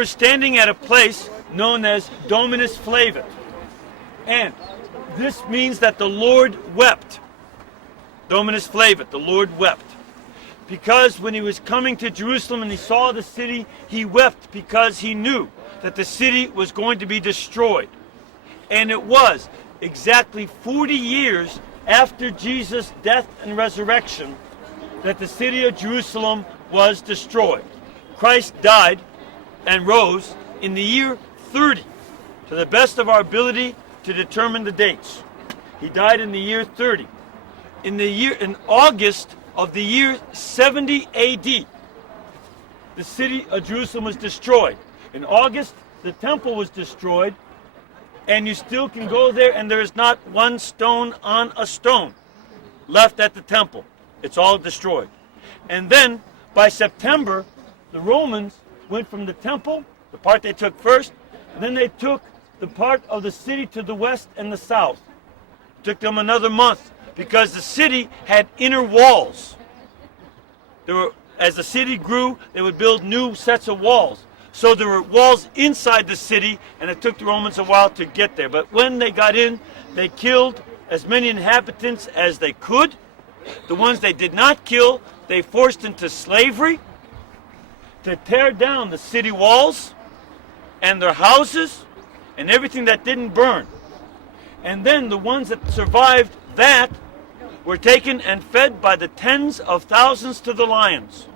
we're standing at a place known as Dominus Flavit. And this means that the Lord wept. Dominus Flavit, the Lord wept. Because when he was coming to Jerusalem and he saw the city, he wept because he knew that the city was going to be destroyed. And it was exactly 40 years after Jesus' death and resurrection that the city of Jerusalem was destroyed. Christ died and rose in the year 30, to the best of our ability to determine the dates. He died in the year 30. In August of the year 70 AD, the city of Jerusalem was destroyed. In August, the temple was destroyed, and you still can go there, and there is not one stone on a stone left at the temple. It's all destroyed. And then, by September, the Romans went from the temple, the part they took first, and then they took the part of the city to the west and the south. It took them another month, because the city had inner walls. As the city grew, they would build new sets of walls. So there were walls inside the city, and it took the Romans a while to get there. But when they got in, they killed as many inhabitants as they could. The ones they did not kill, they forced into slavery to tear down the city walls and their houses and everything that didn't burn. And then the ones that survived that were taken and fed by the tens of thousands to the lions.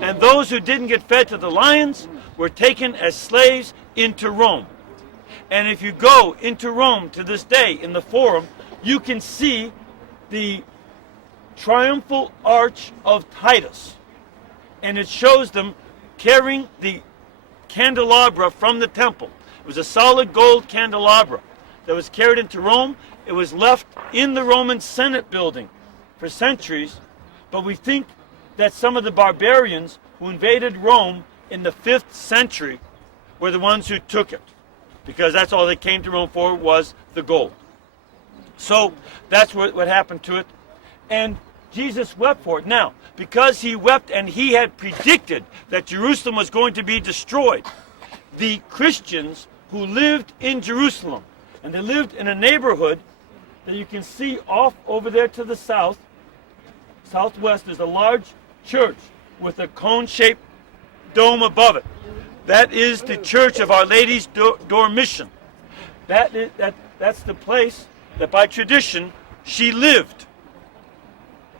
And those who didn't get fed to the lions were taken as slaves into Rome. And if you go into Rome to this day in the Forum, you can see the triumphal arch of Titus. And it shows them carrying the candelabra from the temple. It was a solid gold candelabra that was carried into Rome. It was left in the Roman Senate building for centuries, but we think that some of the barbarians who invaded Rome in the 5th century were the ones who took it, because that's all they came to Rome for, was the gold. So that's what happened to it, and Jesus wept for it. Now, because he wept and he had predicted that Jerusalem was going to be destroyed, the Christians who lived in Jerusalem, and they lived in a neighborhood that you can see off over there to the southwest, there's a large church with a cone-shaped dome above it. That is the Church of Our Lady's Dormition. That's the place that by tradition she lived.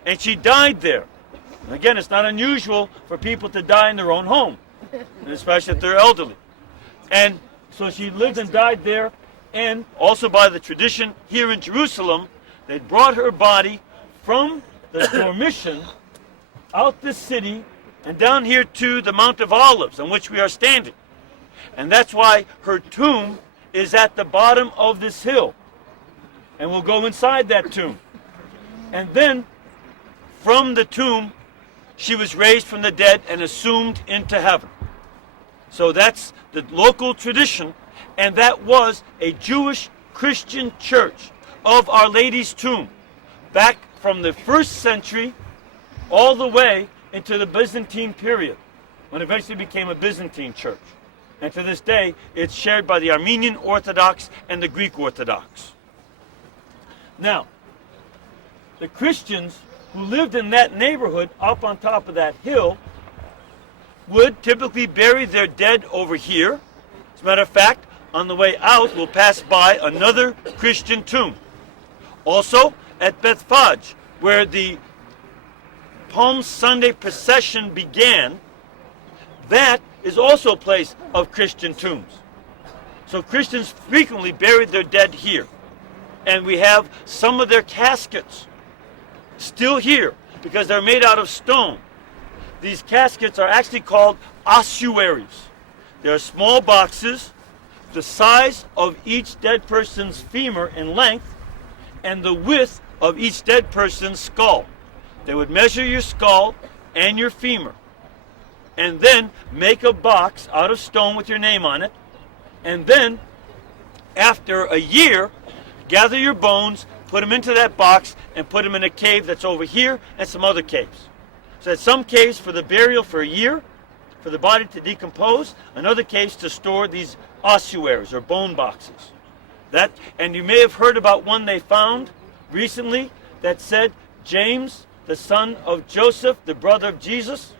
And she died there. And again, it's not unusual for people to die in their own home, especially if they're elderly. And so she lived and died there. And also by the tradition here in Jerusalem, they brought her body from the Dormition out this city and down here to the Mount of Olives on which we are standing. And that's why her tomb is at the bottom of this hill. And we'll go inside that tomb. And then from the tomb, she was raised from the dead and assumed into heaven. So that's the local tradition. And that was a Jewish Christian church of Our Lady's tomb, back from the 1st century all the way into the Byzantine period, when it eventually became a Byzantine church. And to this day, it's shared by the Armenian Orthodox and the Greek Orthodox. Now, the Christians who lived in that neighborhood up on top of that hill would typically bury their dead over here. As a matter of fact, on the way out, we'll pass by another Christian tomb. Also, at Bethphage, where the Palm Sunday procession began, that is also a place of Christian tombs. So Christians frequently buried their dead here. And we have some of their caskets still here because they're made out of stone. These caskets are actually called ossuaries. They're small boxes the size of each dead person's femur in length and the width of each dead person's skull. They would measure your skull and your femur and then make a box out of stone with your name on it, and then after a year gather your bones, put them into that box, and put them in a cave that's over here and some other caves. So at some caves for the burial for a year, for the body to decompose, another case to store these ossuaries or bone boxes. And you may have heard about one they found recently that said James, the son of Joseph, the brother of Jesus.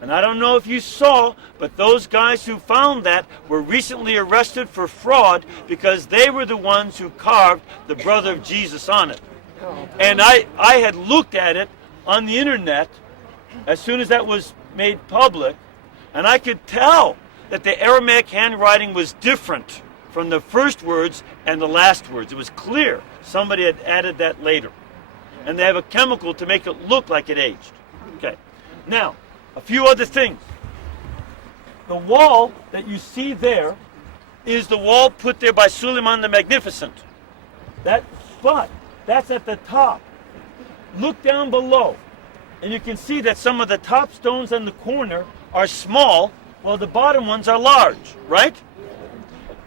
And I don't know if you saw, but those guys who found that were recently arrested for fraud because they were the ones who carved the brother of Jesus on it. And I had looked at it on the internet as soon as that was made public, and I could tell that the Aramaic handwriting was different from the first words and the last words. It was clear somebody had added that later. And they have a chemical to make it look like it aged. Okay. Now, a few other things. The wall that you see there is the wall put there by Suleiman the Magnificent. But that's at the top. Look down below, and you can see that some of the top stones in the corner are small, while the bottom ones are large, right?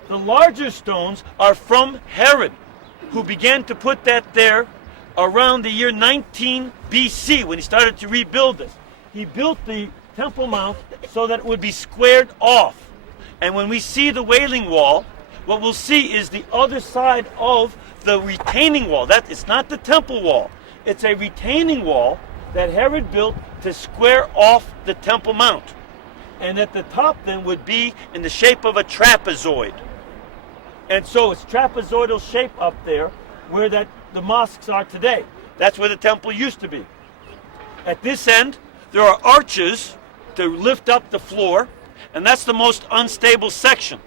The larger stones are from Herod, who began to put that there around the year 19 BC when he started to rebuild this. He built the Temple Mount so that it would be squared off. And when we see the Wailing Wall, what we'll see is the other side of the retaining wall. It's not the temple wall. It's a retaining wall that Herod built to square off the Temple Mount. And at the top then would be in the shape of a trapezoid. And so it's trapezoidal shape up there where the mosques are today. That's where the temple used to be. At this end, there are arches to lift up the floor, and that's the most unstable section.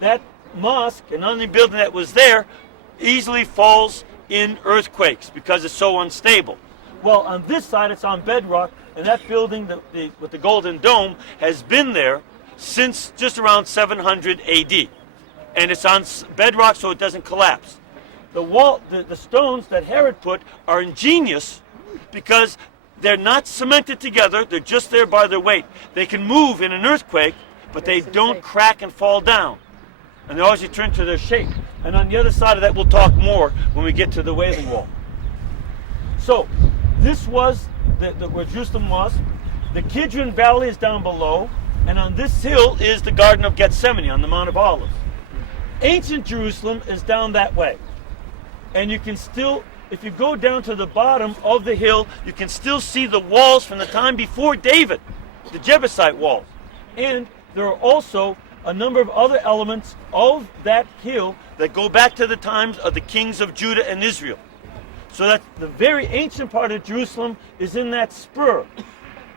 That mosque and any building that was there easily falls in earthquakes because it's so unstable. Well, on this side, it's on bedrock, and that building with the golden dome has been there since just around 700 AD. And it's on bedrock so it doesn't collapse. The stones that Herod put are ingenious because they're not cemented together, they're just there by their weight. They can move in an earthquake, but they don't crack and fall down. And they always return to their shape. And on the other side of that, we'll talk more when we get to the Wailing Wall. So, this was where Jerusalem was. The Kidron Valley is down below, and on this hill is the Garden of Gethsemane on the Mount of Olives. Ancient Jerusalem is down that way. And you can still, if you go down to the bottom of the hill, you can still see the walls from the time before David, the Jebusite walls. And there are also a number of other elements of that hill that go back to the times of the kings of Judah and Israel. So that the very ancient part of Jerusalem is in that spur.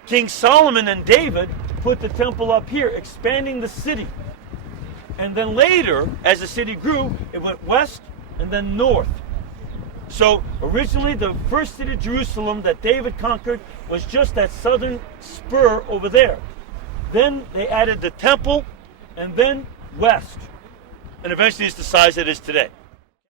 King Solomon and David put the temple up here, expanding the city. And then later, as the city grew, it went west and then north. So originally the first city of Jerusalem that David conquered was just that southern spur over there. Then they added the temple and then west. And eventually it's the size it is today.